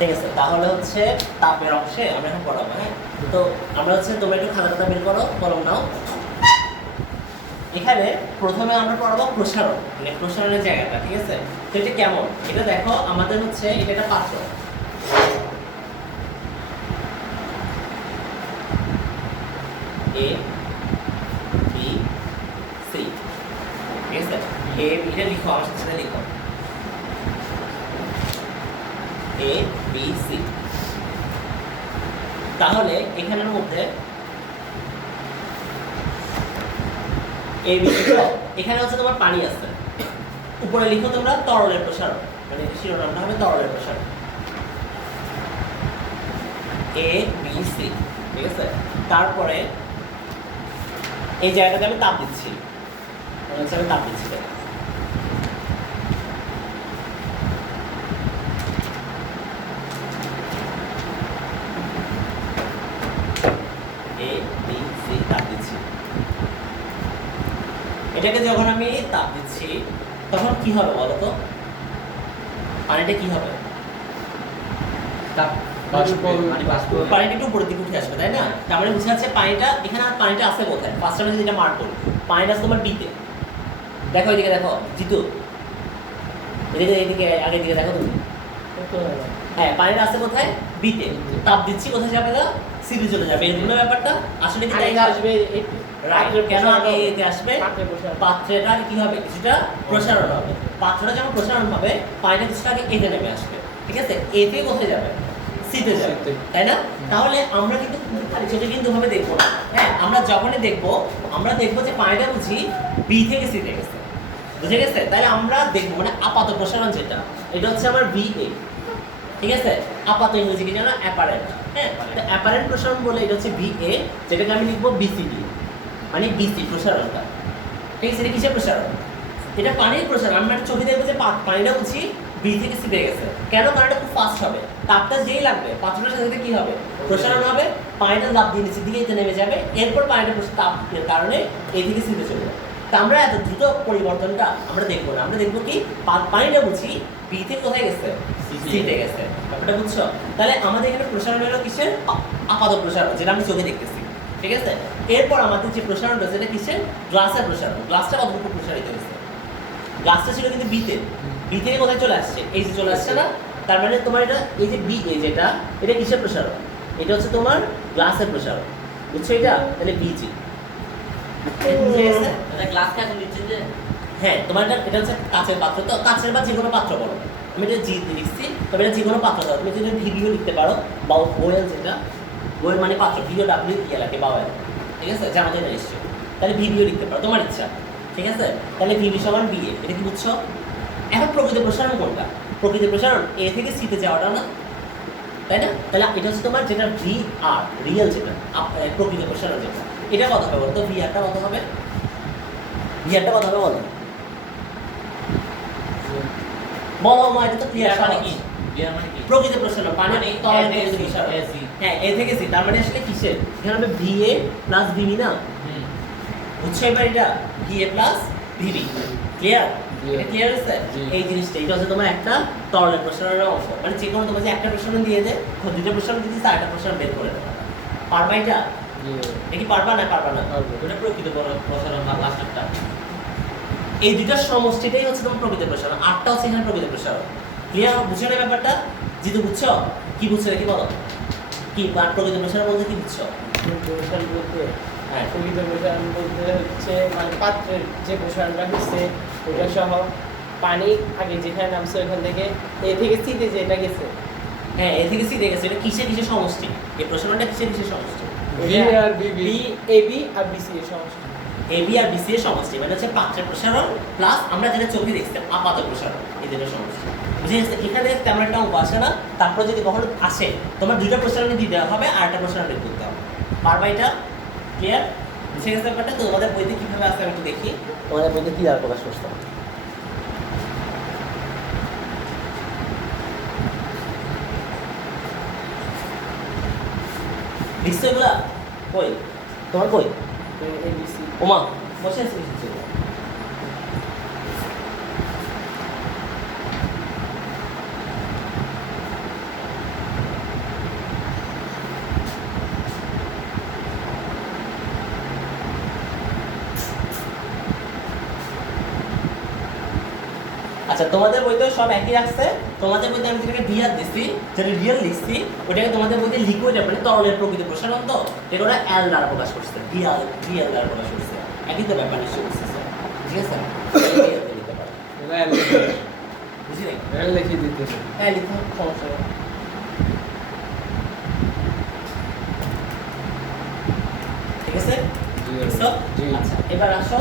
ঠিক আছে, তাহলে হচ্ছে তাপের অংশে আমরা এখন পড়াবো। হ্যাঁ, তো আমরা হচ্ছে তোমরা একটু খাতা বের করো, কলম নাও। এখানে প্রথমে আমরা পড়াবো প্রসারণ, মানে প্রসারণের জায়গাটা। ঠিক আছে, তো এটা কেমন, এটা দেখো আমাদের হচ্ছে এটা একটা পাত্র। এ বি সি, ঠিক আছে, এটা লিখো আমার সাথে লিখো, এ বি সি। তাহলে এখানের মধ্যে এই বিষয়টা এখানে হচ্ছে তোমার পানি আছে, উপরে লিখো তোমরা তরলের প্রসারণ, মানে শিরোনামটা হবে তরলের প্রসারণ, এ বি সি। ঠিক আছে, তারপরে এই জায়গাটাতে আমি তাপ দিচ্ছি, আমি তাপ দিচ্ছি, এ বি সি তাপ দিচ্ছি। এটাকে যখন আমি তাপ দিচ্ছি তখন কি হবে বলো তো, পানিটা কি হবে? পানিটা একটু উপরের দিকে উঠে আসবে, তাই না? তার মানে বুঝে যাচ্ছে পানিটা এখানে, আর পানিটা আছে কোথায়? ফার্স্ট আমি যেটা মার্ক করি, পানিটা আছে তোমার বিতে। দেখো এদিকে, দেখো জিতু, এদিকে এদিকে আগের দিকে দেখো তুমি। হ্যাঁ, পানিটা আছে কোথায়? বিতে। তাপ দিচ্ছি কোথায় যাবে? না সিতে চলে যাবে। এরকম ব্যাপারটা আসলে কি তাই আসবে? কেন আগে এতে আসবে? পাত্রটা কি হবে? কিছুটা প্রসারণ হবে। পাত্রটা যখন প্রসারণ হবে পানিটা কিছুটা আগে এতে নেমে আসবে। ঠিক আছে, এতে কোথায় যাবে? সিতে যাবে, তাই না? তাহলে আমরা কিন্তু খালি চোখে কিন্তু ভাবে দেখবো না। হ্যাঁ, আমরা যখনই দেখবো আমরা দেখবো যে পানিটা বুঝি বি থেকে সিতে গেছে, বুঝে গেছে? তাহলে আমরা দেখবো মানে আপাত প্রসারণ যেটা, এটা হচ্ছে আমার বি এ। ঠিক আছে, আপাত ইংরেজি কি জানো? অ্যাপারেন্ট। হ্যাঁ, তো অ্যাপারেন্ট প্রসারণ বলে এটা হচ্ছে বি এ, যেটাকে আমি লিখবো বিসিডি, মানে বিসি প্রসারণটা। ঠিক আছে, এটা কিসের প্রসারণ? এটা পানির প্রসারণ। আমরা চোখে দেখবো যে পানিটা বুঝি বি থেকে সিতে গেছে। কেন? কারণ এটা খুব ফাস্ট হবে, তাপটা যেই লাগবে পাত্রটার সাথে কি হবে? প্রসারণ হবে, পানিটা লাফ দিয়ে নিচের দিকে এতে নেমে যাবে, এরপর পানিটা তাপের কারণে এই থেকে সিতে চলে যাবে। তা আমরা এত দ্রুত পরিবর্তনটা আমরা দেখবো না, আমরা দেখবো কি পানিটা বুঝি বি থেকে কোথায় গেছে? সিতে গেছে। ব্যাপারটা বুঝছো? তাহলে আমাদের এখানে প্রসারণ হলো কিসের? আপাত প্রসারণ, যেটা আমি চোখে দেখতেছি। ঠিক আছে, এরপর আমাদের যে প্রসারণটা সেটা কিসের? গ্লাসের প্রসারণ। গ্লাসটা কতটুকু প্রসারিত হয়েছে? গ্লাসটা ছিল কিন্তু বিতে, বি থেকে কোথায় চলে আসছে? এই যে চলে আসছে না? তার মানে তোমার এটা এই যে বি এ যেটা, এটা কিসের প্রসারণ? এটা হচ্ছে তোমার গ্লাসের প্রসারণ, বুঝছো? এটা তাহলে বিজি গ্লাস কেন নিচ্ছে যে? হ্যাঁ, তোমার এটা হচ্ছে কাচের পাত্র, তো কাচের বা যে কোনো পাত্র বলো, আমি এটা জি লিখছি, তবে এটা যে কোনো পাত্র দাও। তুমি যদি ভিডিও লিখতে পারো বা ওয়েল, যেটা ওয়েল মানে পাত্র, ভিডিও ডাব্লিউ ইয়ে লাগে বা ওয়েল। ঠিক আছে, জানাতে না নিশ্চয়ই, তাহলে ভিডিও লিখতে পারো তোমার ইচ্ছা। ঠিক আছে, তাহলে ভিবি সমান বি এ, এটা কি বুঝছো? এখন প্রকৃত প্রসারণ কোনটা? প্রকৃত প্রসারণ এ থেকে সিতে যাওয়াটা না, তাই না? তাহলে এটা হচ্ছে তোমার যেটা ভি আর রিয়েল, যেটা প্রকৃত প্রসারণ যেটা, এটা কত হবে বলো তো? ভি আরটা কত হবে? ভি আরটা কত হবে বলো? বলো মা, এটা তো ক্লিয়ার। মানে কি প্রকৃত প্রসারণ? পানির তরল থেকে প্রসারণ। হ্যাঁ, এ থেকে সি, তার মানে আসলে কিসের? এখানে হবে ভি এ প্লাস ভিবি না? বুঝছো এবার? এটা V A plus VB. Clear? এটা ক্লিয়ার হচ্ছে? এই জিনিসটা এটা হচ্ছে তোমার একটা তরলের প্রসারণের অংশ। মানে যে কোনো তোমার যে একটা প্রসারণ দিয়ে দে, দুটো প্রসারণ দিতে চারটা প্রসারণ বের করে দেবে। পারবা এটা? দেখি পারবা না? পারবা না? ওটা প্রকৃত প্রসারণ বা লাস্টারটা। এই দুইটার সমষ্টিটাই হচ্ছে তোমার প্রকৃত প্রসারণ, আটটা হচ্ছে এখানে প্রকৃত প্রসারণ। ক্লিয়ার? বুঝছো না ব্যাপারটা? জিতু বুঝছো? কি বুঝছো দেখি বলো, কি প্রকৃত প্রসারণ বলতে কি বুঝছো? প্রসারণ বলতে, হ্যাঁ, প্রকৃত প্রসারণ বলতে হচ্ছে মানে পাত্রের যে প্রসারণটা হচ্ছে ওটা সহ পানি আগে যেখানে নামছে ওইখান থেকে এ থেকে সিতে যেটা গেছে। হ্যাঁ, এ থেকে সি দেখেছে, এটা কিসের কিসের সমষ্টি? এই প্রসারণটা কিসের কিসের সমষ্টি? বি আর বিবি, এবি আর বিসি এর সমষ্টি। এবি আর বিসি এর সমষ্টি, মানে হচ্ছে পাত্রের প্রসারণ প্লাস আমরা যেটা চোখে দেখছিলাম আপাত প্রসারণ, এই দুটোর সমষ্টি। বুঝে গেছে? এখানে তেমন একটা অঙ্ক আসে না, তারপর যদি কখনো আসে তোমার দুইটা প্রসারণই দিয়ে দেওয়া হবে আর একটা প্রসারণ বের করতে হবে। পারবা এটা? ক্লিয়ার? বুঝে গেছে ব্যাপারটা? তো তোমাদের বইতে কীভাবে আসে আমি একটু দেখি, তোমাদের বইতে কী দ্বারা প্রকাশ করতে হবে। লিখছো এগুলা? কই তোমার? কই এবিসি ওমা বসে আছে লিখছো? আচ্ছা তোমাদের বইতে সব একই রাখছে, তোমাদের বইতে আমি যেটাকে বিয়ার দিছি, যেটা রিয়েল লিখছি, ওটাকে তোমাদের বইতে লিকুইড মানে তরলের প্রকৃতি প্রসারণ, তো এটা ওরা এল দ্বারা প্রকাশ করছে, রিয়াল রিয়েল দ্বারা প্রকাশ করছে। একই তো ব্যাপার নিশ্চয়ই বুঝতেছে, ঠিক আছে? লিখতে পারো, বুঝি নাই? লিখে দিতেছে। হ্যাঁ লিখতে হবে, সমস্যা নেই। ঠিক আছে? বুঝছো? জি। আচ্ছা এবার আসো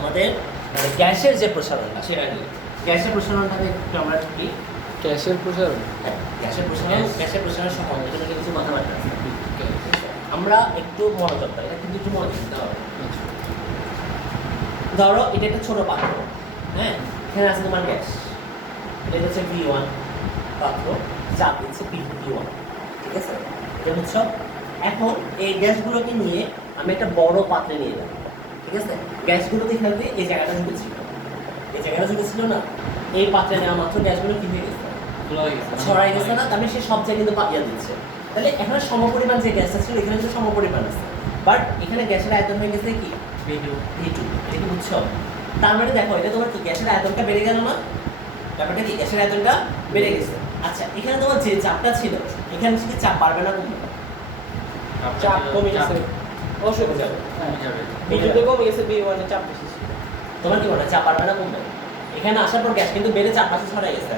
আমাদের মানে গ্যাসের যে প্রসারণটা সেটা নিয়ে। গ্যাসের প্রসারণটাকে একটু আমরা কি ক্যাশের প্রসারণ। হ্যাঁ, গ্যাসের প্রসারণ সম্পর্কে এটা নিয়ে কিছু কথাবার্তা আছে। আমরা একটু মনোযোগ দিই, এটা কিন্তু একটু মনোযোগ দিতে হবে। ধরো এটা একটা ছোট পাত্র, হ্যাঁ, এখানে আছে তোমার গ্যাস, এটা হচ্ছে V1 পাত্র, চাপ দিচ্ছে P1, ঠিক আছে? এটা বুঝছো? এখন এই গ্যাসগুলোকে নিয়ে আমি একটা বড় পাত্রে নিয়ে যাবো, ঠিক আছে? গ্যাসগুলো এখান থেকে এই জায়গাটা ঢুকেছিল, এই জায়গাটা ঢুকেছিল না, এই পাত্রে নেওয়া মাত্র গ্যাসগুলো কি হয়ে গেছে, ছড়াই গেছে না, তার মানে সে সব জায়গায় কিন্তু পাঠিয়ে দিচ্ছে। তাহলে এখানে সমপরিমাণ যে গ্যাসটা ছিল এখানে কিন্তু সমপরিমাণ আছে, বাট এখানে গ্যাসের আয়তন হয়ে গেছে কি V2, এটা কি বুঝছো? তার মানে দেখো এটা তোমার কি গ্যাসের আয়তনটা বেড়ে গেল না, ব্যাপারটা কি গ্যাসের আয়তনটা বেড়ে গেছে। আচ্ছা এখানে তোমার যে চাপটা ছিল এখানে কি চাপ বাড়বে না কমবে? চাপ কমে গেছে, অবশ্যই কমে যাবে। বিদ্যুৎ কমে গেছে, B1 এর চাপ বেশি ছিল। তোমার কি মনে হয় চাপ বাড়বে না কমবে? এখানে আসার পর গ্যাস কিন্তু বেড়ে চারপাশে ছড়াই গেছে,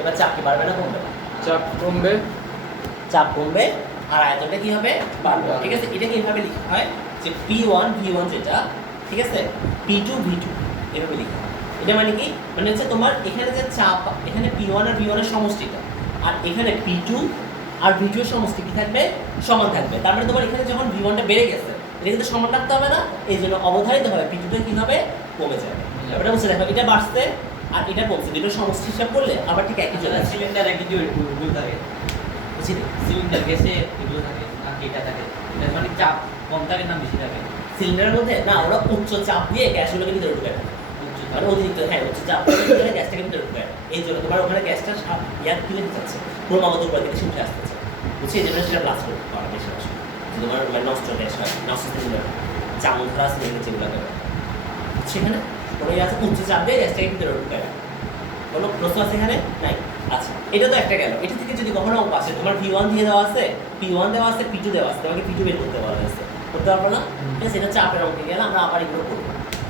এবার চাপ কি বাড়বে না কমবে? চাপ কমবে, চাপ কমবে আর আয়তনটা কি হবে, বাড়বে, ঠিক আছে? এটা কিভাবে লিখা হয় যে P1 V1 যেটা, ঠিক আছে, P2 V2 এভাবে লিখা হয়। এটা মানে কি, মানে হচ্ছে তোমার এখানে যে চাপ, এখানে P1 আর V1 এর সমষ্টিটা, আর এখানে P2 আর V2 এর সমষ্টি কি থাকবে, সমান থাকবে। তার মানে তোমার এখানে যখন V1টা বেড়ে গেছে এটা কিন্তু সমান রাখতে হবে না, এই জন্য অবধারিত হবে P2টা কি হবে, কমে যাবে। এটা বুঝতে দেখো, এটা বাড়ছে আর এটা কমছে, দুটো সমষ্টি হিসাব করলে আবার ঠিক একই চলে আসে। সিলিন্ডারে কিন্তু এগুলো থাকে, বুঝলি? সিলিন্ডার গ্যাসে এগুলো থাকে না, এটা থাকে, এটা মানে চাপ কম থাকে না বেশি থাকে? সিলিন্ডারের মধ্যে না, ওরা উচ্চ চাপ দিয়ে গ্যাসগুলোকে ভিতরে ঢুকায় না, মানে অতিরিক্ত, হ্যাঁ উচ্চ চাপ দিয়ে গ্যাসটাকে ভিতরে ঢুকায় না, এই জন্য তোমার ওখানে গ্যাসটা ইয়ার কিনে যাচ্ছে, ক্রমাগত উপর দিকে উঠে আসতেছে, বুঝছি? এই জন্য সেটা ব্লাস্ট করতে পারে বেশি আসে, তোমার মানে নষ্ট গ্যাস হয়, নষ্ট সিলিন্ডার চামচ ধরা সিলিন্ডার যেগুলো করে, সেখানে কোনো আছে উচ্চ চাপ দিয়ে গ্যাসটাকে ভিতরে ঢুকায় না। কোনো প্রশ্ন আছে এখানে নাই? আচ্ছা এটা তো একটা গেল। এটা থেকে যদি কখনো অঙ্ক আসে, তোমার V1 দিয়ে দেওয়া আছে, P1 দেওয়া আছে, P2 দেওয়া আছে, তোমাকে P2 বের করতে বলা হয়েছে, করতে পারবো না? ঠিক আছে, এটা চাপের অঙ্কে গেলে আমরা আবার এগুলো করবো।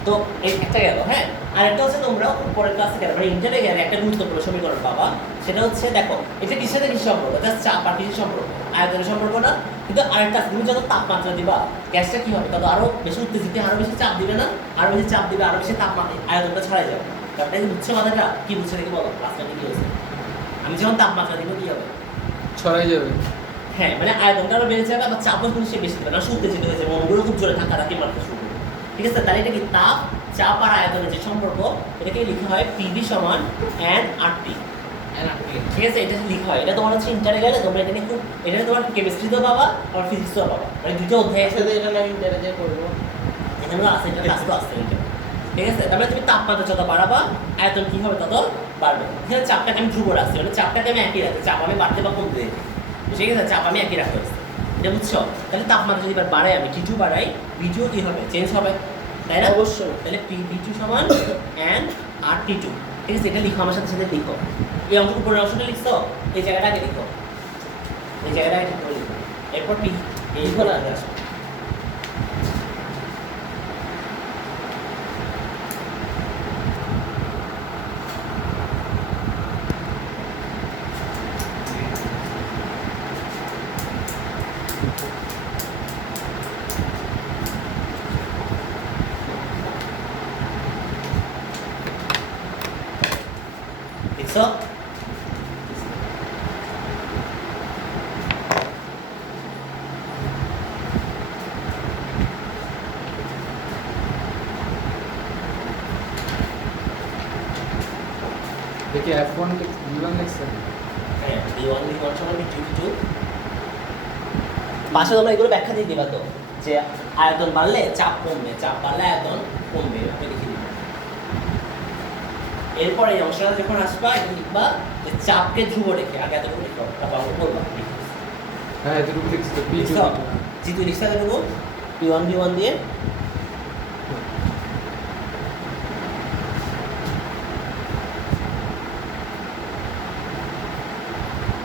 তো এই একটা গেল, হ্যাঁ। আর একটা হচ্ছে তোমরা পরের ক্লাসে গেলে মানে ইন্টারে গেলে একটা গুরুত্বপূর্ণ সমীকরণ পাবা, সেটা হচ্ছে দেখো এটা কিসের সাথে কিসের সম্পর্ক, জাস্ট চাপ আর কিসের সম্পর্ক, আয়তনের সম্পর্ক না, কিন্তু আরেকটা তুমি যত তাপমাত্রা দিবা গ্যাসটা কি হবে, তত আরো বেশি উত্তেজিত, আরো বেশি চাপ দিবে না, আরো বেশি চাপ দিবে, আরো বেশি তাপমাত্রা আয়তনটা ছড়াই যাবে। ব্যাপারটা কি বুঝছো কথাটা? কি বুঝছো দেখি বলো, ক্লাসটা কি হয়েছে? আমি যখন তাপমাত্রা দিব কি হবে, ছড়াই যাবে। হ্যাঁ মানে আয়তনটা আরো বেড়ে যাবে, আবার চাপও কিন্তু সে বেশি দেবে না, উত্তেজিত হয়ে যাবে, মনগুলো খুব জোরে ধাক্কাধাক্কি মারতে শুরু করবে, ঠিক আছে? তাহলে এটা কি তাপ, চাপ আর আয়তনের যে সম্পর্ক, এটাকে লিখা হয় PV সমান NRT, ঠিক আছে? এটা লিখা হয়, এটা তোমার হচ্ছে ইন্টারে গেলে তোমরা এটা নিয়ে খুব, এটা তোমার কেমিস্ট্রিতেও পাবা আর ফিজিক্সেও পাবা, মানে দুটো অধ্যায় আছে, সাথে এটা আমি ইন্টারে যে করব, এখানে আছে, এটা ক্লাস তো আছে এটা, ঠিক আছে? তারপরে তুমি তাপমাত্রা যত বাড়াবা আয়তন কি হবে তত বাড়বে। এখানে চাপটাকে আমি ধ্রুব রাখছি, মানে চাপটাকে আমি একই রাখছি, চাপ আমি বাড়তে বা কমতে দেখি, ঠিক আছে? চাপ আমি একই রাখতে হচ্ছে, এটা বুঝছো? তাহলে তাপমাত্রা যদি এবার বাড়াই, আমি T2 বাড়াই, V2 কি হবে, চেঞ্জ হবে, তাই না? অবশ্যই। তাহলে V2 সমান NRT2, ঠিক আছে? এটা লিখো আমার সাথে সাথে লিখো, এই অঙ্ক উপরের অংশটা লিখছো, এই জায়গাটা আগে লিখো, এই জায়গাটা আগে ঠিক করে লিখো, এরপর P এই লিখো না, আসো। লিখছো? দেখি F1 V1 লিখছেন। হ্যাঁ, V1 সমান V2 পাশে তোমরা এগুলো ব্যাখ্যা দিয়ে দিবা তো, যে আয়তন বাড়লে চাপ কমবে, চাপ বাড়লে আয়তন কমবে, এভাবে লিখে দিবা। এরপর এই অংশটা যখন আসবা এটা লিখবা যে চাপকে ধ্রুব রেখে, আগে এতটুকু লিখো, তারপর আমরা করবা। হ্যাঁ এতটুকু লিখছি তো, P2 লিখছো? জিতু লিখছো এতটুকু P1 V1 দিয়ে,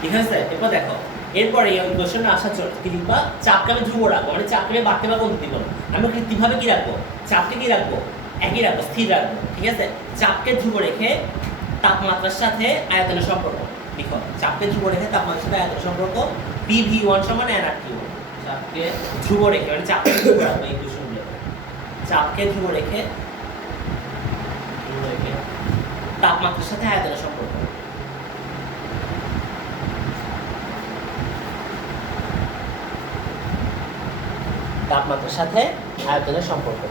ঠিক আছে? এরপর দেখো এরপরে এই ইকুয়েশনে আসার জন্য কি লিখবা, চাপকে আমি ধ্রুব রাখবো, মানে চাপকে আমি বাড়তে বা কমতে দিব না। আমি কৃত্রিমভাবে কি রাখবো, চাপকে কি রাখবো, একই রাখবো, স্থির রাখবো। ঠিক আছে? চাপকে ধ্রুব রেখে তাপমাত্রার সাথে আয়তনের সম্পর্ক লিখো। চাপকে ধ্রুব রেখে তাপমাত্রার সাথে আয়তনের সম্পর্ক PV1 সমান nRT1। চাপকে ধ্রুব রেখে মানে চাপকে ধ্রুব রাখবো এই ইকুয়েশনগুলো। চাপকে ধ্রুব রেখে তাপমাত্রার সাথে আয়তনের সম্পর্ক। তাপমাত্রার সাথে আয়তনের সম্পর্ক।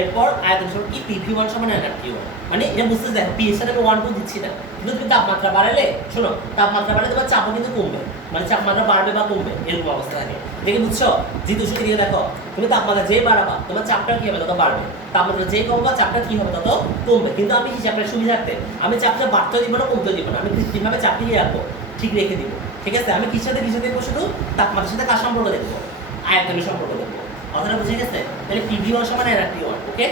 এরপর আয়তন সূত্র কি, PV1 সমান nRT1। মানে এটা বুঝতে দেখো পি এর সাথে আমি 1 2 দিচ্ছি না, কিন্তু তুমি তাপমাত্রা বাড়ালে, শোনো, তাপমাত্রা বাড়ালে তোমার চাপও কিন্তু কমবে, মানে তাপমাত্রা বাড়বে বা কমবে এরকম অবস্থা থাকে। দেখে বুঝছো? যে দুশো দিকে দেখো, তুমি তাপমাত্রা যে বাড়াবা তোমার চাপটা কি হবে, তত বাড়বে। তাপমাত্রা যে কমবা চাপটা কি হবে, তত কমবে। কিন্তু আমি হিসাবটা সুবিধার্থে আমি চাপটা বাড়তে দিব না, কমতে দিব না, আমি কৃত্রিমভাবে চাপটা কি রাখবো, ঠিক রেখে দিব। ঠিক আছে? আমি কিসের সাথে দেখবো, শুধু তাপমাত্রার সাথে কার সম্পর্ক দেখবো, আয়তনের সম্পর্ক দেখবো। কথাটা বুঝে গেছে? তাহলে PV1 সমান nRT1। ওকে,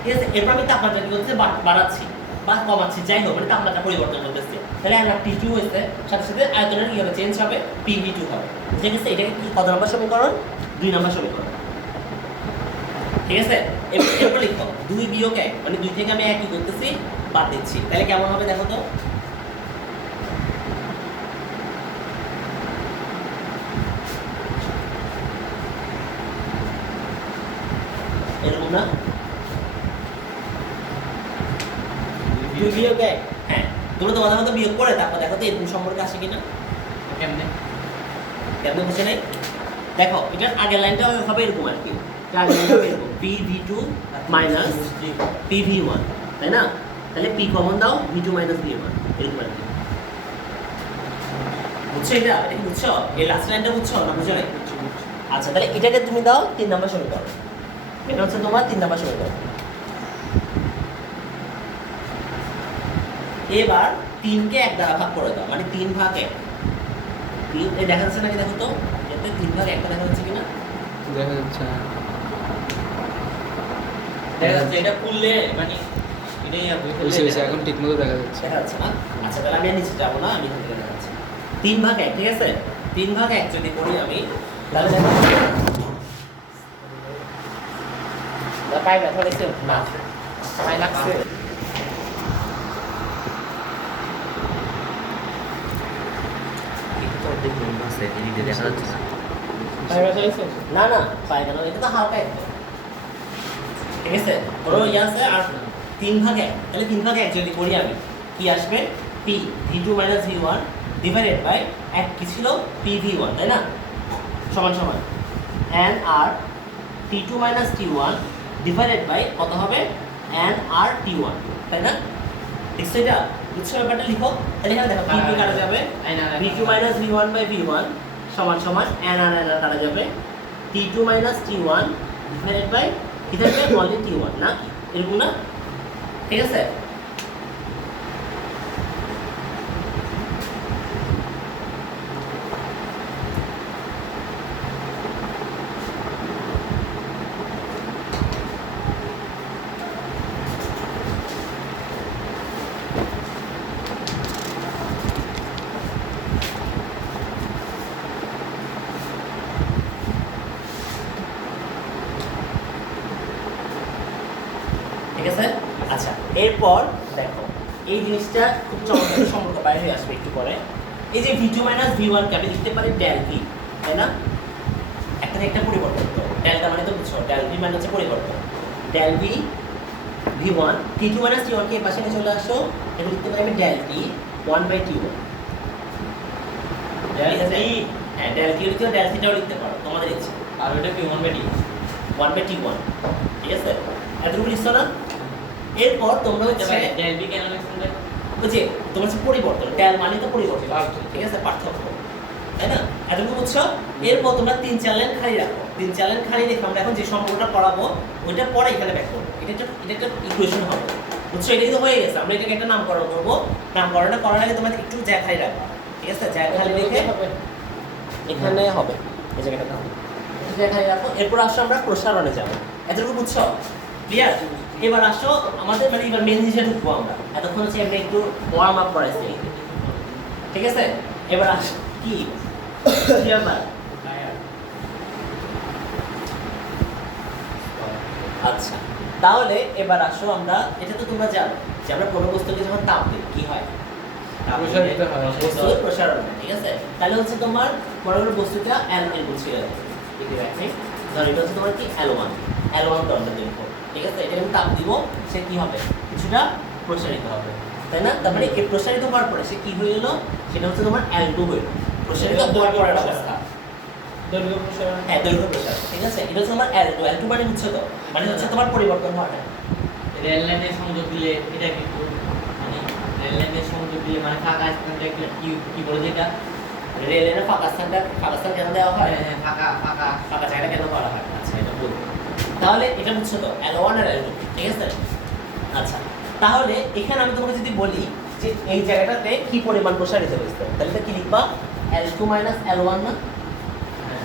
ঠিক আছে? এরপর আমি তাপমাত্রা কি করতেছি, বাড়াচ্ছি বা কমাচ্ছি, যাই হোক, মানে তাপমাত্রা পরিবর্তন করতেছি। তাহলে nRT2 হয়েছে, সাথে সাথে আয়তনের কি হবে, চেঞ্জ হবে, PV2 হবে। বুঝে গেছে? এটাকে কি কত নম্বর সমীকরণ, 2 নম্বর সমীকরণ। ঠিক আছে? এরপর লিখো 2 বিয়োগ 1, মানে 2 থেকে আমি 1 কি করতেছি, বাদ দিচ্ছি। তাহলে কেমন হবে দেখো তো, এরকম না? 2 বিয়োগ 1, হ্যাঁ, তোমরা তোমাদের মতো বিয়োগ করে তারপর দেখো তো এরকম সম্পর্কে আসে কিনা। কেমনে? কেমন বুঝে নাই? দেখো এটার আগের লাইনটা হবে এরকম আর কি, আগের লাইনটা হবে এরকম PV2 মাইনাস PV1, তাই না? তাহলে P কমন দাও, V2 মাইনাস V1, এরকম আর কি। বুঝছো এটা? এটা কি বুঝছো? এই লাস্ট লাইনটা বুঝছো না বুঝো নাই? আচ্ছা, তাহলে এটাকে তুমি দাও 3 নম্বর সমীকরণ। এটা হচ্ছে তোমার 3 নম্বর সমীকরণ। এবার 3 কে 1 দ্বারা ভাগ করে দাও, মানে 3 ভাগ 1। 3 এ দেখা যাচ্ছে নাকি দেখো তো, এতে 3 ভাগ 1 দেখা যাচ্ছে কিনা? দেখা যাচ্ছে না। দেখা যাচ্ছে এটা খুললে মানে এটাই হবে, হয়েছে, হয়েছে, এখন ঠিকমতো দেখা যাচ্ছে। দেখা যাচ্ছে না? আচ্ছা, তাহলে আমি আর নিচে যাবো না, আমি এখান থেকে দেখাচ্ছি। 3 ভাগ 1, ঠিক আছে? 3 ভাগ 1 যদি করি আমি, তাহলে দেখো পাই ব্যথা লাগছে না, পাই লাগছে। দেখা যাচ্ছে না। পাই ব্যথা লাগছে? না না, পাই কেন, এটা তো হালকা একটু। ঠিক আছে? ধরো ইয়ে আছে আর 3 ভাগ 1, তাহলে 3 ভাগ 1 যদি করি আমি, কি আসবে, P V2 minus V1 divided by 1 কি ছিল, PV1, তাই না? সমান সমান nR T2 minus T1 divided by কত হবে, nR T1, তাই না? দেখছো এটা? বুঝছো ব্যাপারটা? লিখো। তাহলে এখানে দেখো P কাটা যাবে, V2 minus V1 by V1 সমান সমান nR কাটা যাবে, T2 minus T1 divided by কি থাকবে, অনলি T1, না? এরকম না? ঠিক আছে? ঠিক আছে? আচ্ছা, এরপর দেখো এই জিনিসটা খুব চমৎকার সম্পর্ক বাইরে হয়ে আসবে একটু পরে। এই যে V2 মাইনাস V1 কে আমি লিখতে পারি ডেল V, তাই না? একটা একটা পরিবর্তন তো, ডেলটা মানে তো বুঝছো, ডেল V মানে হচ্ছে পরিবর্তন। Del V V1 T2 minus T1 কে এই পাশে নিয়ে চলে আসো, এটা লিখতে পারি আমি del T 1/T1। Del T, হ্যাঁ, ডেল T লিখতে ডেল থিটাও লিখতে পারো, তোমাদের ইচ্ছে। আর ওটা কি 1/D? 1/T1, ঠিক আছে? এতটুকু লিখছো না? এরপর তোমরা হচ্ছে ডেল বি কেন লিখছেন ভাই? বুঝে, তোমার হচ্ছে পরিবর্তন, ডেল মানে তো পরিবর্তন, পার্থক্য। ঠিক আছে? পার্থক্য, তাই না? এতটুকু বুঝছো? এরপর তোমরা 3-4 লাইন খালি রাখো। 3-4 লাইন খালি রেখে আমরা এখন যে সম্পর্কটা পড়াবো ওইটা পরে এখানে ব্যাক করবো। এটা একটা ইকুয়েশন হবে, বুঝছো? এটা কিন্তু হয়ে গেছে, আমরা এটাকে একটা নামকরণ করবো। নামকরণটা করার আগে তোমাদের একটু জায়গা খালি রাখবা, ঠিক আছে? জায়গা খালি রেখে হবে। এখানে হবে, এই জায়গাটা হবে। সেটা এখানে রাখো। এরপর আসো আমরা প্রসারণে যাবো। এতটুকু বুঝছো? ক্লিয়ার? এবার আসো আমাদের মানে এবার মেন জিনিসে ঢুকবো আমরা। এতক্ষণ হচ্ছে আমরা একটু ওয়ার্ম আপ করাইছি, ঠিক আছে? এবার আসো কি ক্লিয়ার না? আচ্ছা, তাহলে এবার আসো আমরা, এটা তো তোমরা জানো যে আমরা কোনো বস্তুকে যখন তাপ দিই কি হয়? প্রসারিত হয়। বস্তুর প্রসারণ হয়, ঠিক আছে? তাহলে হচ্ছে তোমার মনে করো বস্তুটা L এর বুঝছি ধর এটা হচ্ছে তোমার কি L1 দণ্ডের দৈর্ঘ্য, ঠিক আছে? এটা আমি তাপ দিব, সে কি হবে? কিছুটা প্রসারিত হবে, তাই না? তার মানে এই প্রসারিত হওয়ার পরে সে কি হয়ে গেল? সেটা হচ্ছে তোমার L2 হইল, প্রসারিত হওয়ার পরের অবস্থা। দৈর্ঘ্য প্রসারণ। হ্যাঁ, দৈর্ঘ্য প্রসারণ, ঠিক আছে? এটা হচ্ছে তোমার L2 মানে বুঝছো তো? মানে হচ্ছে তোমার পরিবর্তন হওয়াটা। রেল লাইনের সংযোগ দিলে এটা কিন্তু মানে রেল লাইনের সংযোগ দিলে মানে ফাঁকা স্থানটা একটা কি বলে যেটা রেলের ফাঁকা স্থান কেন দেওয়া হয়? হ্যাঁ, ফাঁকা ফাঁকা ফাঁকা জায়গাটা কেন করা হয়? আচ্ছা, এটা বলবো। তাহলে এটা বুঝছো তো L1 আর L2, ঠিক আছে? আচ্ছা, তাহলে এখানে আমি তোমাকে যদি বলি যে এই জায়গাটাতে কি পরিমাণ প্রসারিত হয়েছে, তাহলে এটা কি লিখবা? L2 মাইনাস L1 না?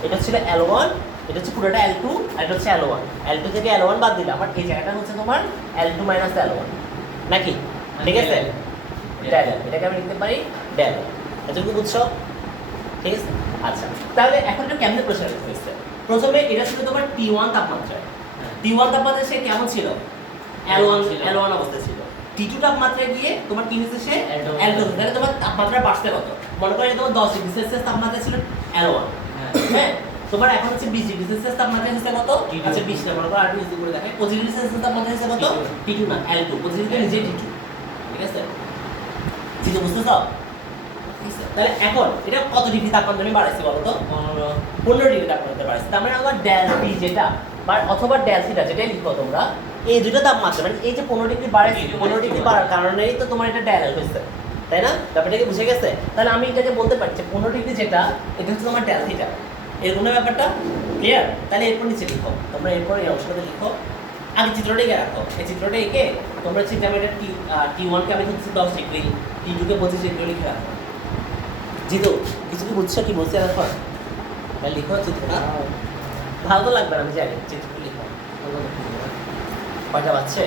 এটা ছিল L1, এটা হচ্ছে পুরোটা L2 আর এটা হচ্ছে L1। L2 থেকে L1 বাদ দিলাম, আর এই জায়গাটা হচ্ছে তোমার L2 মাইনাস L1 নাকি? ঠিক আছে? ডেল L, এটাকে আমি লিখতে পারি ডেল L। এতটুকু বুঝছো? ঠিক আছে? আচ্ছা, তাহলে এখন এটা কেমনে প্রসারিত হয়েছে? প্রথমে এটা ছিল তোমার T1 তাপমাত্রায়। T1 তাপমাত্রায় সে কেমন ছিল? L1 অবস্থায় ছিল। T2 তাপমাত্রায় গিয়ে তোমার কি হয়েছে? সে L2। তাহলে তোমার তাপমাত্রা বাড়ছে কত? মনে করো এটা তোমার 10 ডিগ্রি সেলসিয়াস তাপমাত্রা ছিল L1, হ্যাঁ? তোমার এখন হচ্ছে 20 ডিগ্রি সেলসিয়াস তাপমাত্রা হচ্ছে কত? আচ্ছা 20 না, মনে করো আর 20 করে দেখাই। 25 ডিগ্রি সেলসিয়াস তাপমাত্রা হচ্ছে কত? T2 না, L2। 25 ডিগ্রি নিজে T2, ঠিক আছে? জিনিস বুঝতেছো? ঠিক আছে? তাহলে এখন এটা কত ডিগ্রি তাপমাত্রা আমি বাড়াইছি বলো তো? 15 ডিগ্রি তাপমাত্রা বাড়াইছি। তার মানে আমার ডেল টি যেটা বা অথবা ডেল থিটা যেটাই লিখো তোমরা, এই দুটো তাপমাত্রা মানে এই যে 15 ডিগ্রি বাড়াইছি, 15 ডিগ্রি বাড়ার কারণেই তো তোমার এটা ডেল হয়েছে, তাই না? ব্যাপারটা কি বুঝে গেছে? তাহলে আমি এটাকে বলতে পারি যে 15 ডিগ্রি যেটা, এটা হচ্ছে তোমার ডেল থিটা। এরকম না ব্যাপারটা? ক্লিয়ার? তাহলে এরপর নিচে লিখো তোমরা, এরপর এই অংশটাতে লিখো। আগে চিত্রটা এঁকে রাখো। এই চিত্রটা এঁকে তোমরা চিন্তা আমি এটা T1 কে আমি হচ্ছে 10 ডিগ্রি, T2 কে 25 ডিগ্রি লিখে রাখো। জিতু, কিছু কি বুঝছো কি বলছে এখন? তাহলে লিখো চিত্রটা। ভালো তো লাগবে না, আমি জানি। চিত্রটা লিখো। কয়টা বাজছে?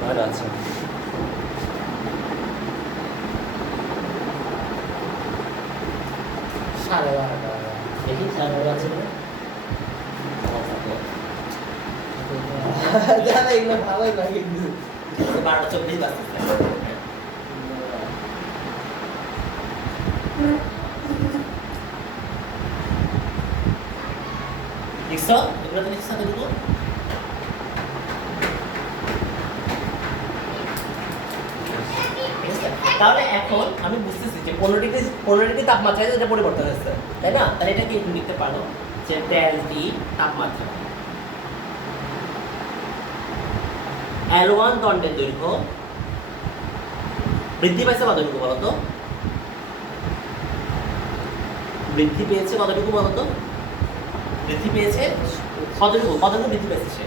কয়টা বাজছে? সাড়ে 12টা। দেখি 12:30 বাজছে না? জানা এগুলো ভালো লাগে কিন্তু 12:24 বাজছে। লিখছো? এগুলো তো লিখছো তো দুটো? তাহলে এখন আমি বুঝতেছি যে 15 ডিগ্রি তাপমাত্রায় এটা পরিবর্তন হচ্ছে, তাই না? তাহলে এটা কি একটু লিখতে পারো যে ডেল টি তাপমাত্রা L1 দণ্ডের দৈর্ঘ্য বৃদ্ধি পাইছে কতটুকু বলতো? বৃদ্ধি পেয়েছে কতটুকু বলতো? বৃদ্ধি পেয়েছে কতটুকু বৃদ্ধি পেয়েছে সে?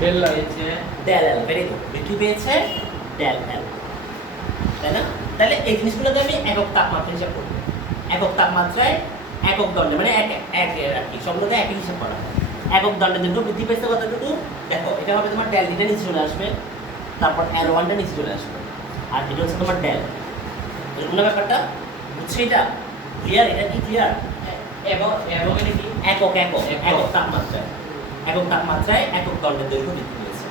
বেল ডেল L, ভেরি গুড। বৃদ্ধি পেয়েছে ডেল L, তাই না? তাহলে এই জিনিসগুলোকে আমি একক তাপমাত্রা হিসাব করব। একক তাপমাত্রায় একক দণ্ডে মানে এক আর কি সবগুলোকে একই হিসাব করা হয়। একক দণ্ডের দৈর্ঘ্য বৃদ্ধি পেয়েছে কতটুকু? দেখো এটা হবে তোমার ডেল টিটা নিচে চলে আসবে, তারপর L1 টা নিচে চলে আসবে, আর এটা হচ্ছে তোমার ডেল। এরকম না ব্যাপারটা? বুঝছো এটা? ক্লিয়ার? এটা কি ক্লিয়ার? এবং এবং এটা কি একক তাপমাত্রায় একক দণ্ডের দৈর্ঘ্য বৃদ্ধি পেয়েছে।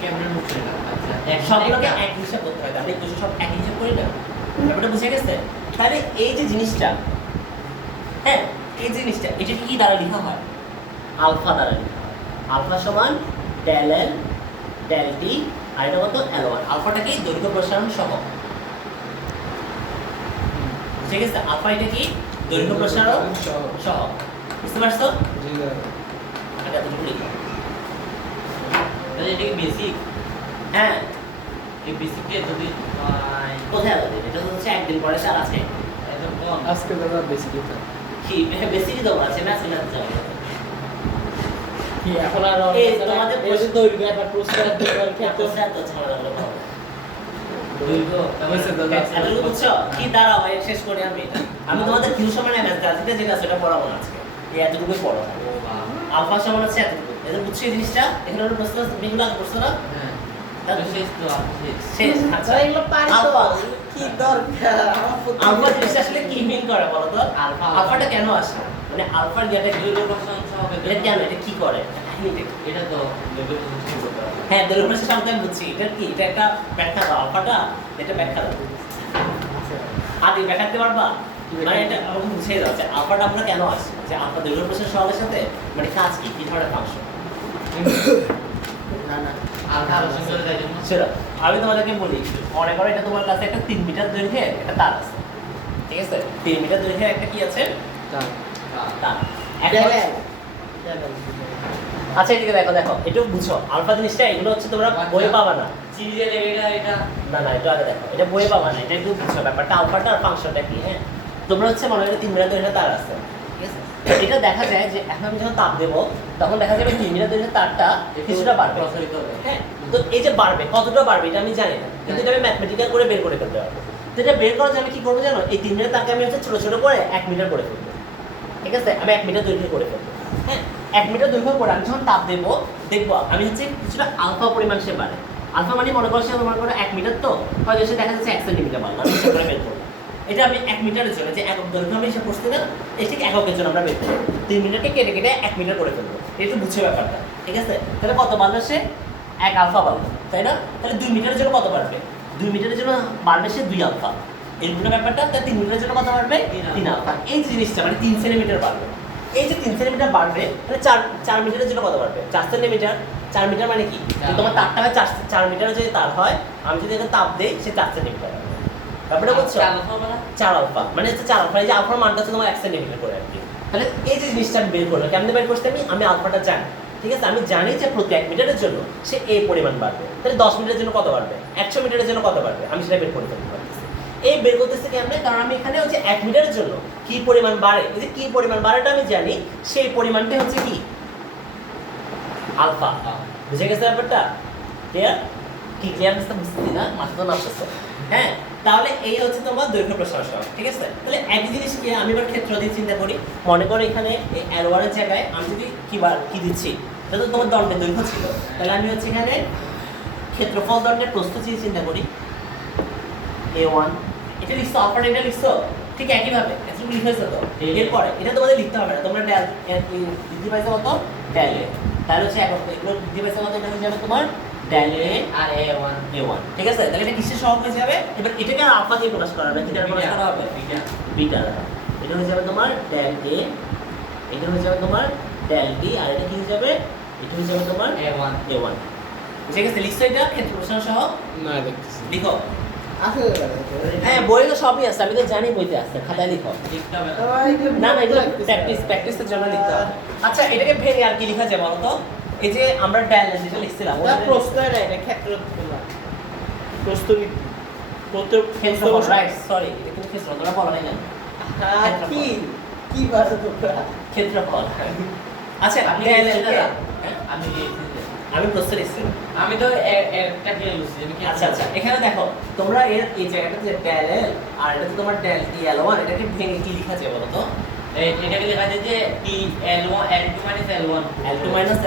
ক্যামেরার মুখে না আচ্ছা সবগুলোকে এক হিসাব করতে হয়, তাহলে দুটো সব এক হিসাব করি না। ব্যাপারটা বুঝে গেছে? তাহলে এই যে জিনিসটা, হ্যাঁ এই জিনিসটা, এটা কি দ্বারা লেখা হয়? আলফা দ্বারা লেখা হয়। আলফা সমান ডেল এল ডেল টি আর এটা কত? L1। আলফাটা কি? দৈর্ঘ্য প্রসারণ সহ। বুঝে গেছে? আলফা এটা কি? দৈর্ঘ্য প্রসারণ সহ। বুঝতে পারছো? এটা এতটুকু লিখো। তাহলে এটা কি বেসিক? হ্যাঁ, এই বেসিকে যদি কোথায় আলাদা? এটা হচ্ছে একদিন পরে স্যার আছে এত কম আজকে দাদা বেশি দিতে কি বেশি দেবো আছে না সিনা যাবে কি এখন আর এই তোমাদের এই যে দৈর্ঘ্য আর প্রস্থের দৈর্ঘ্যের তো ক্ষেত্রে স্যার তো ঝামেলা হলো দৈর্ঘ্য হয়েছে দাদা এতটুকু বুঝছো? কি দাঁড়াও শেষ করি আমি তোমাদের কিউ সমান ম্যাথ যেটা সেটা পড়াবো না আজকে। এই এতটুকুই বড় হয়। ও বাবা। আলফা সমান হচ্ছে এতটুকু। এদের বুঝছো এই জিনিসটা? এখানে একটা প্রশ্ন এগুলো আগে পড়ছো না? হ্যাঁ। তাহলে তো শেষ তো আপনি শেষ। শেষ। আচ্ছা। স্যার এগুলো পারি তো আলফা। কি দরকার আলফা জিনিসটা আসলে কি মিন করে বলো তো? আলফা। আলফাটা কেন আসে? মানে আলফার ইয়েটা কি? দৈর্ঘ্য প্রসারণ সহগ এটা কেন? এটা কি করে? কাহিনীটা কি? এটা তো দৈর্ঘ্য প্রসারণ করতে হবে। হ্যাঁ, দৈর্ঘ্য প্রসারণ সহগ আমি বুঝছি। এটা কি? এটা একটা ব্যাখ্যা দাও। আলফাটা এটা ব্যাখ্যা দাও। আদি ব্যাখ্যা দিতে পারবা? মানে এটা আমাকে বুঝিয়ে দাও যে আলফাটা আমরা কেন আসে? যে আলফা দৈর্ঘ্য প্রসারণ সহগের সাথে মানে কাজ কি? কি ধরনের ফাংশন? না না আলফা আলোচনা করে দেয় জন্য সেটা আমি তোমাদেরকে বলি, মনে করো এটা তোমার কাছে একটা 3 মিটার দৈর্ঘ্যের একটা তার আছে, ঠিক আছে? 3 মিটার দৈর্ঘ্যের একটা কি আছে? তার। এখন আচ্ছা এদিকে দেখো দেখো, একটু বুঝো আলফা জিনিসটা, এগুলো হচ্ছে তোমরা বইয়ে পাবা না। চিনি দিলে এটা না না, এটা আগে দেখো, এটা বইয়ে পাবা না, এটা একটু বুঝো ব্যাপারটা, আলফাটা আর ফাংশনটা কি। হ্যাঁ, তোমরা হচ্ছে মনে হয় 3 মিটার দৈর্ঘ্যের তার আছে, ঠিক আছে? এটা দেখা যায় যে এখন আমি যখন তাপ দেবো তখন দেখা যাবে 3 মিটার দৈর্ঘ্যের তারটা কিছুটা বাড়বে। প্রসারিত হবে। হ্যাঁ, তো এই যে বাড়বে, কতটা বাড়বে এটা আমি জানি না, কিন্তু এটা আমি ম্যাথমেটিক্যাল করে বের করে ফেলতে পারবো। তো এটা বের করার জন্য আমি কি করবো জানো? এই 3 মিটার তারকে আমি হচ্ছে ছোট ছোট করে 1 মিটার করে ফেলবো, ঠিক আছে? আমি 1 মিটার দৈর্ঘ্য করে ফেলবো। হ্যাঁ, 1 মিটার দৈর্ঘ্য করে আমি যখন তাপ দেবো দেখবো আমি হচ্ছে কিছুটা আলফা পরিমাণ সে বাড়ে। আলফা মানে মনে করো সে মনে করো 1 মিটার, তো হয়তো সে দেখা যাচ্ছে 1 সেন্টিমিটার বাড়লো, আমি হিসাব করে বের করবো। এটা আমি 1 মিটারের জন্য যে একক দৈর্ঘ্য আমি হিসাব করছি না, এই ঠিক এককের জন্য আমরা বের করবো। 3 মিটারকে কেটে কেটে 1 মিটার করে ফেলবো, এটা বুঝছে ব্যাপারটা, ঠিক আছে? তাহলে কত বাড়লো সে? 1 আলফা বাড়লো, তাই না? তাহলে 2 মিটারের জন্য কত বাড়বে? 2 মিটারের জন্য বাড়বে সে 2 আলফা। এই দুটো ব্যাপারটা, তাহলে 3 মিটারের জন্য কত বাড়বে? 3 আলফা। এই যে জিনিসটা মানে 3 সেন্টিমিটার বাড়বে। এই যে 3 সেন্টিমিটার বাড়বে, তাহলে 4 মিটারের জন্য কত বাড়বে? 4 সেন্টিমিটার। 4 মিটার মানে কি? যে তোমার তারটা হয় 4 মিটারের যদি তার হয়, আমি যদি এটা তাপ দেই সে 4 সেন্টিমিটার হবে। ব্যাপারটা বুঝছো? 4 আলফা মানে হচ্ছে 4 আলফা, এই যে আলফার মানটা হচ্ছে তোমার 1 সেন্টিমিটার করে আর কি। তাহলে এই যে জিনিসটা আমি বের করলাম, কেমনে বের করছি আমি আলফাটা জানি, ঠিক আছে? আমি জানি যে প্রতি 1 মিটারের জন্য সে এই পরিমাণ বাড়বে। তাহলে 10 মিটারের জন্য কত বাড়বে? 100 মিটারের জন্য কত বাড়বে? আমি সেটা বের করে ফেলতে পারতেছি। এই বের করতেছি কেমনে? কারণ আমি এখানে হচ্ছে 1 মিটারের জন্য কি পরিমাণ বাড়ে, এই যে কি পরিমাণ বাড়েটা আমি জানি, সেই পরিমাণটা হচ্ছে কি? আলফা। বুঝে গেছে ব্যাপারটা? ক্লিয়ার? কি ক্লিয়ার বুঝতে বুঝতেছি না? মাথা তো নাচতেছে। হ্যাঁ, তাহলে এই হচ্ছে তোমার দৈর্ঘ্য প্রসারণ সহগ, ঠিক আছে? তাহলে একই জিনিস কি আমি এবার ক্ষেত্র দিয়ে চিন্তা করি। মনে করো এখানে এই L1 এর জায়গায় আমি যদি কি দিচ্ছি, তাহলে তো তোমার দণ্ডের দৈর্ঘ্য ছিল, তাহলে আমি হচ্ছে এখানে ক্ষেত্রফল দণ্ডের প্রস্থ চিন্তা করি A1, এটা লিখছো, আলফাটা এটা লিখছো, ঠিক একইভাবে এতটুকু লিখেছো তো। এরপরে এটা তোমাদের লিখতে হবে না, তোমরা ডেল বৃদ্ধি পাইছে কত? ডেল এ, তাহলে হচ্ছে এগুলো বৃদ্ধি পাইছে কত? এটা হয়ে যাবে তোমার ডেল এ আর A1 A1, ঠিক আছে? তাহলে এটা কিসের সহগ হয়ে যাবে? এবার এটাকে আর আলফা দিয়ে প্রকাশ করা হবে, কি দ্বারা প্রকাশ করা হবে? বিটা দ্বারা। এটা হয়ে যাবে তোমার ডেল এ, এটা হয়ে যাবে তোমার ডেল টি, আর এটা কি হয়ে যাবে? এটা হয়ে যাবে তোমার A1 A1। ঠিক আছে, লিখছো এটা ক্ষেত্র প্রসারণ সহগ? না দেখতেছি। লিখো। আছে হ্যাঁ, বইয়ে তো সবই আছে, আমি তো জানি বইতে আছে, খাতায় লিখো। লিখতে হবে না না, এগুলো প্র্যাকটিসের জন্য লিখতে হবে। আচ্ছা, এটাকে ভেঙে আর কি লেখা যায় বলো তো? এই যে আমরা ডেল যেটা লিখছিলাম, এটা প্রশ্নই না, এটা ক্ষেত্র প্রস্তুতি ক্ষেত্রফল, রাইট? সরি, এটা কিন্তু ক্ষেত্রফল, তোমরা বলো নাই কেন? কি কি বাসে তোমরা ক্ষেত্রফল। আচ্ছা, আপনি ডেল লিখছেন কে? না? হ্যাঁ? আমি লিখছি আমি প্রশ্ন লিখছি। আমি তো একটা কি লিখছি আমি কি আচ্ছা আচ্ছা, এখানে দেখো তোমরা এই জায়গাটাতে যে ডেল এল আর এটা তোমার ডেল টি L1, এটাকে ভেঙে কি লেখা যায় বলো তো? এটাকে লেখা যায় যে T L1 L2 L1 L2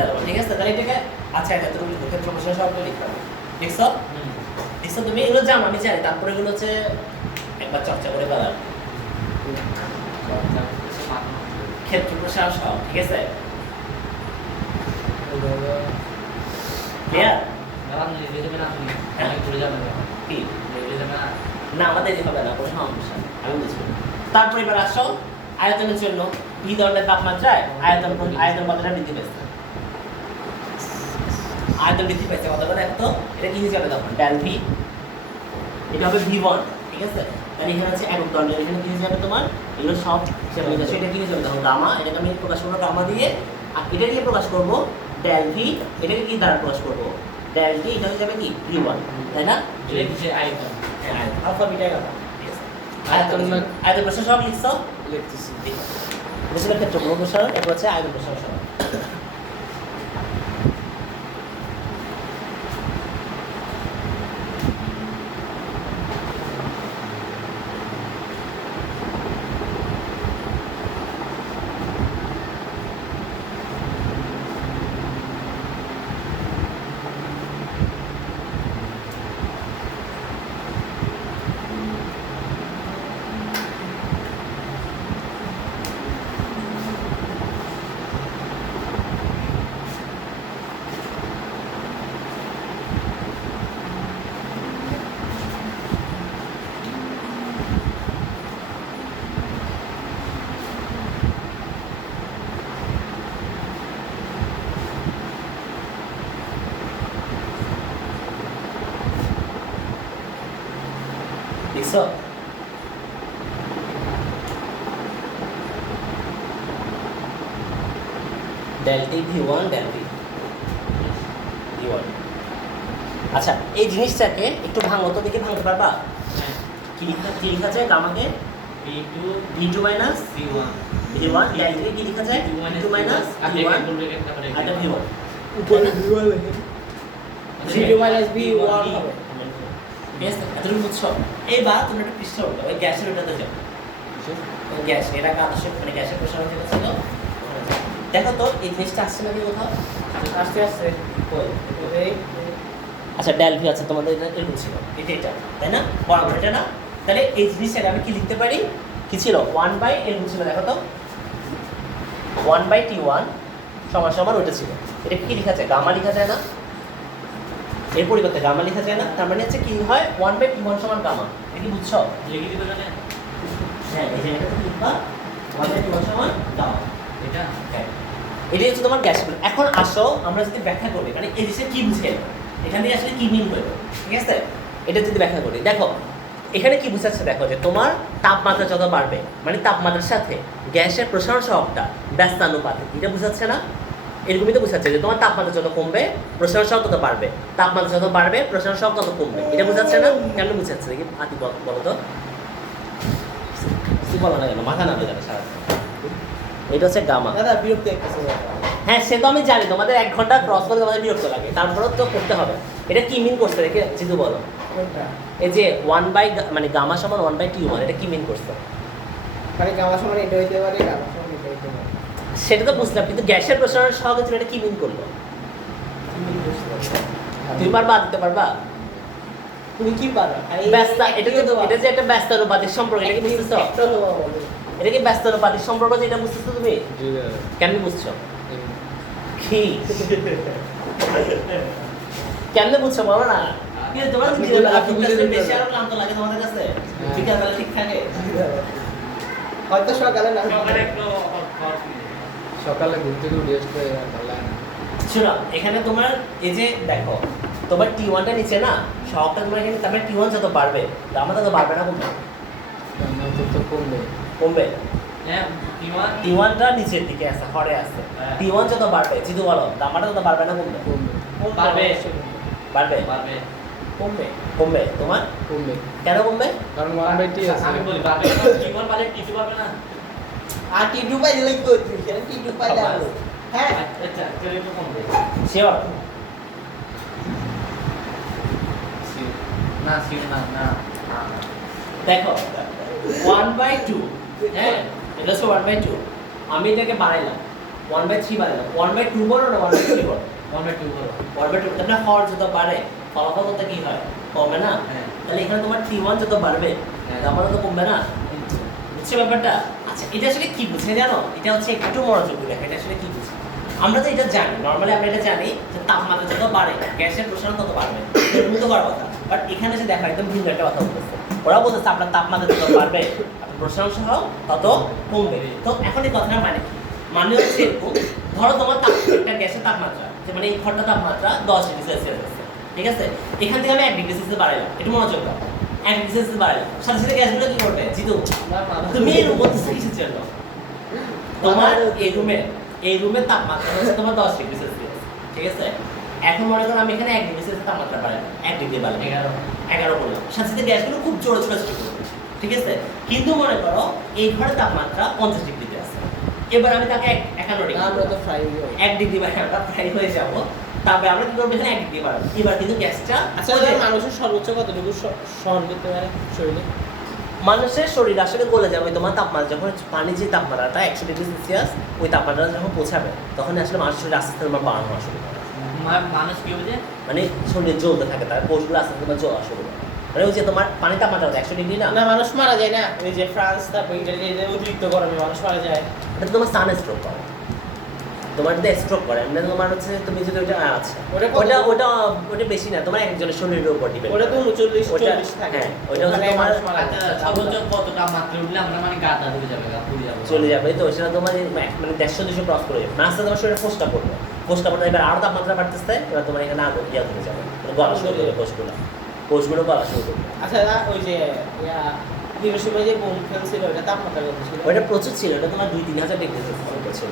L1, ঠিক আছে? তাহলে এটাকে আচ্ছা এটা তুমি লিখো, ক্ষেত্র প্রসারণ সহগ লিখো। লিখছো? লিখছো তুমি? এগুলো জানো, আমি জানি, তারপরে এগুলো হচ্ছে একবার চর্চা করে ফেলার। ক্ষেত্র প্রসারণ সহগ, ঠিক আছে? ক্লিয়ার? লিখে দেবেন আপনি হ্যাঁ। আমি করে যাবেন কি লিখে দেবেন না না, আমাদের দিতে হবে না, কোনো সমস্যা নেই, আমি বুঝবো। তারপরে এবার আসো আয়তনের জন্য ভি দণ্ডের তাপমাত্রায় আয়তন কতটা বৃদ্ধি পেয়েছে? আয়তন বৃদ্ধি পেয়েছে কতটা দেখো তো? এটা কি হয়ে যাবে তখন? ডেল ভি, এটা হবে V1, ঠিক আছে? তাহলে এখানে হচ্ছে একক দণ্ডের, এখানে কি হয়ে যাবে তোমার? এগুলো সব হিসাব হয়ে যাচ্ছে, এটা কি হয়ে যাবে তখন? গামা, এটাকে আমি প্রকাশ করবো গামা দিয়ে, আর এটা দিয়ে প্রকাশ করবো ডেল ভি, এটাকে কি দ্বারা প্রকাশ করবো? ডেল টি, এটা হয়ে যাবে কি V1, তাই না? এটা কিসে আইকন হ্যাঁ, আলফা বিটা গামা। আয়তন প্রসারণ সহগ লিখছো? লিখতেছি। প্রশ্নের ক্ষেত্র প্রসারণ, এরপর হচ্ছে আয়তন প্রসারণ সহগ। So del T V1 del T V1। আচ্ছা এই জিনিসটাকে একটু ভাঙো তো, দেখি ভাঙতে পারবা? হ্যাঁ কি লেখা যায় গামাকে? V2 V2 minus V1 V1 del টি কি লেখা যায়? V2 মাইনাস V1 আর এটা V1 উপরে V1 লেখে V2 minus V1 হবে। বেশ এতটুকু বুঝছো? এইবার তোমরা একটা পৃষ্ঠা উল্টো ওই গ্যাসের ওটাতে যাও। ওই গ্যাস এটা আদর্শ মানে গ্যাসের প্রসারণ যেটা ছিল ওখানে যাও। দেখো তো এই জিনিসটা আসছে নাকি কোথাও? আস্তে আস্তে কই? এই আচ্ছা ডেল ভি আছে তোমাদের এটা এরকম ছিল, এটা তাই না? বরাবর এটা না? তাহলে এই জিনিসটাকে আমি কি লিখতে পারি? কি ছিল? 1 বাই এরকম ছিল, দেখো তো 1/T1 সমান সমান ওটা ছিল। এটা কি লেখা যায়? গামা লেখা যায় না? এর পরিবর্তে গামা লেখা যায় না? তার মানে হচ্ছে কি হয় 1/T1 সমান গামা। এটা কি বুঝছো? লিখে দিবে না হ্যাঁ এই জায়গাটা তো লিখবা 1/T1 সমান গামা। এটা হ্যাঁ এটাই হচ্ছে তোমার গ্যাস। এখন আসো আমরা যদি ব্যাখ্যা করি মানে এই জিনিসটা কি বুঝে এখান থেকে আসলে কি মিন হইল, ঠিক আছে? এটা যদি ব্যাখ্যা করি, দেখো এখানে কি বুঝাচ্ছে, দেখো যে তোমার তাপমাত্রা যত বাড়বে মানে তাপমাত্রার সাথে গ্যাসের প্রসারণ সহগটা ব্যস্তানুপাতিক, এটা বুঝাচ্ছে না? এরকমই তো বুঝাচ্ছে যে তোমার তাপমাত্রা যত কমবে প্রসারণ সহগ তত বাড়বে, তাপমাত্রা যত বাড়বে প্রসারণ সহগ তত কমবে, এটা বুঝাচ্ছে না? কেন বুঝাচ্ছে দেখি আতি বলো তো? কি বলো না কেন, মাথা না বেজাবে সারা। এটা হচ্ছে গামা। দাদা বিরক্ত একটু হ্যাঁ সে তো আমি জানি, তোমাদের 1 ঘন্টা ক্রস করে তোমাদের বিরক্ত লাগে, তারপরেও তো করতে হবে। এটা কি মিন করছে দেখে জিতু বলো? কোনটা? এই যে 1 মানে গামা সমান 1/T1 এটা কি মিন করছে? মানে গামা সমান এটা হইতে পারে, গামা সমান এটা হইতে পারে। সেটা তো বুঝলাম, কিন্তু গ্যাসের প্রসারণ সহগে এটা কি মিন করলো? তুমি পারবা দিতে পারবা? তুমি কি পারো? ব্যস্ত এটা যে একটা ব্যস্তানুপাতিক সম্পর্ক, এটা কি বুঝতেছো? এটা কি ব্যস্তানুপাতিক সম্পর্ক যেটা বুঝতেছো তুমি? জি দাদা। কেন বুঝছো? কি কেমনে বুঝছো বলো না? কিন্তু তোমরা আপনি কি আপনি বুঝে দিতে বেশি পারবেন। আরো ক্লান্ত লাগে তোমাদের কাছে? হ্যাঁ। বিকালবেলা ঠিক থাকে? হয়তো সকালে না সকালে একটু সকালে ঘুম থেকে উঠে আসতে ভালো লাগে না। শোনো এখানে তোমার এই যে দেখো তোমার T1টা নিচে না, সহগটা তোমার এখানে, তারপরে T1 যত বাড়বে গামা তত বাড়বে না কমবে? রান্না তো কমবে। কমবে। হ্যাঁ T1 T1টা নিচের দিকে আছে, হরে আছে। হ্যাঁ। T1 যত বাড়বে জিতু বলো গামাটা তত বাড়বে না কমবে? কমবে। পারবে বাড়বে। পারবে কমবে। কমবে। তোমার কমবে। কেন কমবে? কারণ 1/T আছে। আমি বলি পারবে T1 পারলে T2 পারবে না। আর টি2 পাই দিলেই তো তুই সেটা টি2 পাই দাও। হ্যাঁ আচ্ছা তাহলে একটু কমবে। শিওর? না সিও না না দেখো 1/2 হ্যাঁ এটা হচ্ছে 1/2, আমি এটাকে বাড়াইলাম 1/3 বাড়াইলাম, 1/2 বলো না 1/3 বলো? 1/2 বলো 1/2 তাহলে হর যত বাড়ে ফলাফল তত কি হয়? কমে না? হ্যাঁ। তাহলে এখানে তোমার T1 যত বাড়বে হ্যাঁ। গামা তত কমবে না? বুঝছো ব্যাপারটা? আচ্ছা এটা আসলে কি বুঝে জানো? এটা হচ্ছে একটু মনোযোগ দিয়ে দেখো, এটা আসলে কি বুঝে? আমরা তো এটা জানি, নর্মালি আমরা এটা জানি যে তাপমাত্রা যত বাড়ে গ্যাসের প্রসারণ তত বাড়বে, এরকম তো করার কথা। বাট এখানে যে দেখো একদম ভিন্ন একটা কথা বলতেছে, ওরা বলতেছে আপনার তাপমাত্রা যত বাড়বে আপনার প্রসারণ সহ তত কমবে। তো এখন এই কথাটা মানে কি? মানে হচ্ছে এরকম, ধরো তোমার একটা গ্যাসের তাপমাত্রা যে মানে এই ঘরটা তাপমাত্রা 10 ডিগ্রি সেলসিয়াস আছে, ঠিক আছে? এখান থেকে আমি 1 ডিগ্রি সেলসিয়াস বাড়াইলাম, একটু মনোযোগ দাও, 1 ডিগ্রি সেলসিয়াস বাড়াইলাম, সাথে সাথে গ্যাসগুলো কি করবে? জিতু তুমি এই রুম করতেছো কিসের জন্য? তোমার এই রুমের তাপমাত্রা হচ্ছে তোমার 10 ডিগ্রি সেলসিয়াস, ঠিক আছে? এখন মনে করো আমি এখানে 1 ডিগ্রি সেলসিয়াস তাপমাত্রা বাড়ালাম, 1 ডিগ্রি বাড়ালাম, 11 করলাম, সাথে সাথে গ্যাসগুলো খুব জোরে ছোটাছুটি করবে, ঠিক আছে? কিন্তু মনে করো এই ঘরের তাপমাত্রা 50 ডিগ্রিতে আছে, এবার আমি তাকে 51 ডিগ্রি, আমরা তো ফ্রাই হই। 1 ডিগ্রি বাড়াই আমরা ফ্রাই হয়ে যাবো, তারপরে আমরা কি করবো? এখানে 1 ডিগ্রি বাড়াবো, এবার কিন্তু গ্যাসটা আচ্ছা মানুষের সর্বোচ্চ কতটুকু সহন করতে পারে শরীরে? মানুষের শরীর আসলে গলে যাবে তোমার তাপমাত্রা, যখন পানির যে তাপমাত্রাটা 100 ডিগ্রি সেলসিয়াস ওই তাপমাত্রা যখন পৌঁছাবে তখন আসলে মানুষের শরীর আস্তে আস্তে তোমার বাড়ানো শুরু করে, মানুষ কি বুঝে মানে শরীরে জ্বলতে থাকে, তার কোষগুলো আস্তে আস্তে তোমার জ্বলা শুরু করে। মানে ওই যে তোমার পানির তাপমাত্রা 100 ডিগ্রি না, না মানুষ মারা যায় না? ওই যে ফ্রান্স তারপর ইটালি এদের অতিরিক্ত গরমে মানুষ মারা যায়। এটা তোমার সান স্ট্রোক করে, তোমার যদি স্ট্রোক করে এমনি তোমার হচ্ছে তুমি যদি ওইটা আছে ওটা ওটা ওটা ওটা বেশি না, তোমার একজনের শরীরের উপর ডিপেন্ড। ওটা তো 39 ওটা 40 থাকে। হ্যাঁ ওটা হচ্ছে ওখানে তোমার মানুষ মারা যায়। আচ্ছা সর্বোচ্চ কত তাপমাত্রা উঠলে আমরা মানে গাদা ঢুকে যাবে গা পুড়ে যাবে চলে যাবে, তো সেটা তোমার মানে 150-200 ক্রস করে যাবে, না আসতে তোমার শরীরে ফোসকা পড়বে, ফোসকা পড়বে, এবার আরো তাপমাত্রা বাড়তেছে, এবার তোমার এখানে আগুন ইয়া ধরে যাবে, মানে গলা শুরু হবে কোষগুলো, কোষগুলো গলা শুরু করবে। আচ্ছা ওই যে হিরোশিমা যে বোম ফেলছিল ওটা তাপমাত্রা কত ছিল? ওইটা প্রচুর ছিল, এটা তোমার 2-3 হাজার ডিগ্রি সেলসিয়াস ছিল।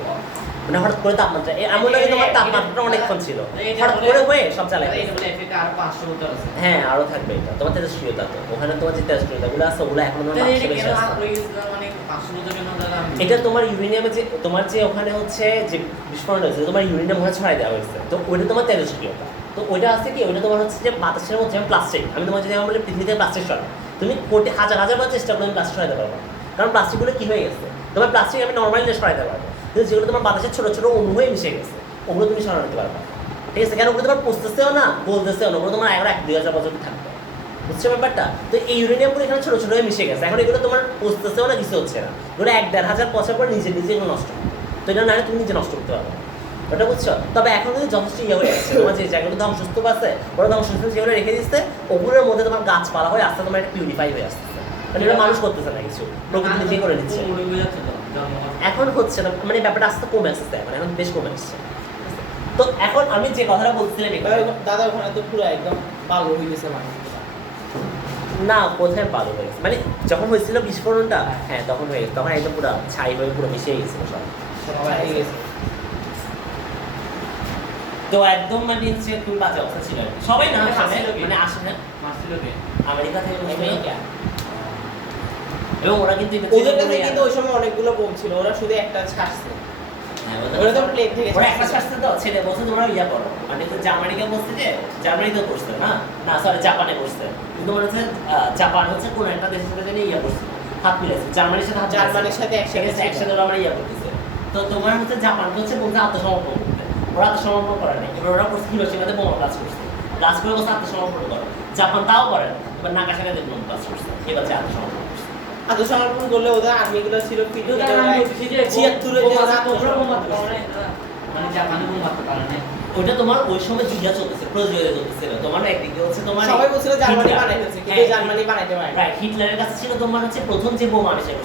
মানে হঠাৎ করে তাপমাত্রা এমন লাগে তোমার তাপমাত্রা অনেকক্ষণ ছিল, হঠাৎ করে হয়ে সব চালাই এটা বলে এফেক্ট আর 500 বছর আছে। হ্যাঁ আরো থাকবে। এটা তোমার তেজস্ক্রিয়তা, তো ওখানে তোমার যে তেজস্ক্রিয়তাগুলো আছে ওগুলো এখন তোমার তাহলে বাক্সে এটা বেশি কেন আছে। হয়ে গেছিল মানে 500 বছর কেন দাদা? এটা তোমার ইউরেনিয়ামে যে তোমার যে ওখানে হচ্ছে যে বিস্ফোরণ হয়েছে, তোমার ইউরেনিয়াম ওখানে ছড়াই দেওয়া হয়েছে, তো ওইটা তোমার তেজস্ক্রিয়তা। তো ওইটা আছে কি, ওইটা তোমার হচ্ছে যে বাতাসের মধ্যে যেমন প্লাস্টিক, আমি তোমার যদি বলি পৃথিবীতে প্লাস্টিক সরাই, তুমি কোটি হাজার হাজার বার চেষ্টা করে তুমি প্লাস্টিক সরাইতে পারবে না। কারণ প্লাস্টিকগুলো কি হয়ে গেছে, তোমার প্লাস্টিক আমি নর্মালি সরাইতে পারবো, কিন্তু যেগুলো তোমার বাতাসের ছোটো ছোটো অণু হয়ে মিশে গেছে ওগুলো তুমি সরাতে পারবে না। ঠিক আছে, কেন ওগুলো তোমার পচতেছেও না, গলতেছেও না, ওগুলো তোমার এখন 1-2 হাজার বছর থাকবে। বুঝছো ব্যাপারটা? তো এই ইউরেনিয়ামগুলো এখানে ছোটো ছোটো হয়ে মিশে গেছে, এখন এগুলো তোমার পচতেছেও না, কিছু হচ্ছে না, এগুলো 1-1.5 হাজার বছর পর নিজে নিজে এগুলো নষ্ট হবে। তো এটা না হলে তুমি নিজে নষ্ট করতে পারবে না। ওটা বুঝছো? তবে এখন কিন্তু যথেষ্ট ইয়ে হয়ে যাচ্ছে, তোমার যে জায়গাগুলো ধ্বংসস্তূপ আছে ওরা ধ্বংসস্তূপ যেগুলো রেখে দিচ্ছে ওগুলোর মধ্যে তোমার গাছপালা হয়ে আস্তে তোমার একটা পিউরিফাই হয়ে আসতেছে, মানে এটা মানুষ করতেছে না কিছু, প্রকৃতি নিজেই করে নিচ্ছে। মুড়ি হয়ে যাচ্ছে তো জন্ম। এখন হচ্ছে না, মানে ব্যাপারটা আস্তে কমে আসছে, মানে এখন বেশ কমে আসছে। তো এখন আমি যে কথাটা বলছিলাম এই কথাটা- দাদা ওখানে তো পুরো একদম ভালো হয়ে গেছে মানুষ। না কোথায় ভালো হয়ে গেছে, মানে যখন হয়েছিল বিস্ফোরণটা, হ্যাঁ তখন হয়ে গেছে, তখন একদম পুরো ছাই হয়ে পুরো মিশে গেছিল সব। সবাই হয়ে গেছে। তো একদম মানে হচ্ছে খুব বাজে অবস্থা ছিল আর কি। সবাই না আসলে আসছিল কি? মানে আসে না মারছিল কে? আমেরিকা থেকে বসে, আমেরিকা। এবং ওরা কিন্তু ওদের কাছে কিন্তু ওই সময় অনেকগুলো বোম ছিল, ওরা শুধু একটা ছাড়ছে। হ্যাঁ, ওরা তো প্লেন থেকে ওরা একটা ছাড়ছে। শাস্তি তো ছেলে বলছে তোমরা ইয়া করো, মানে তো জার্মানিকে বলছে যে জার্মানিতে করছে না, না সরি জাপানে করছে, কিন্তু মনে হচ্ছে জাপান হচ্ছে কোন একটা দেশের সাথে জানি ইয়া করছে, হাত মিলাইছে জার্মানির সাথে, হাত জার্মানির সাথে একসাথে মিলাইছে, একসাথে ওরা আমরা ইয়া করতেছে। তো তোমার হচ্ছে জাপানকে হচ্ছে বলছে আত্মসমর্পণ করতে, ওরা আত্মসমর্পণ করে নাই, এবার ওরা করছে হিরোশিমাতে বোমা ব্লাস্ট করছে, ব্লাস্ট করে বলছে আত্মসমর্পণ করো, জাপান তাও করে না, এবার নাগাসাকিতে বোমা ব্লাস্ট করছে, এবার যে আত্মসমর্পণ করছে। আত্মসমর্পণ করলে ওদের আর্মিগুলো ছিল কিন্তু তার আমি বলছি যে 76 এ যে ওরা বোম মারতে পারে না। মানে জাপানে বোম মারতে পারে না। ওইটা তোমার ওই সময় যুদ্ধ চলতেছে, প্রতিযোগিতা চলতেছিল, তোমার একদিকে হচ্ছে তোমার সবাই বলছিল জার্মানি হিটলার। বানাই ফেলছে, কিন্তু হ্যাঁ, জার্মানি বানাইতে পারে না। রাইট, হিটলারের কাছে ছিল তোমার হচ্ছে প্রথম যে বোমা আবিষ্কার করছে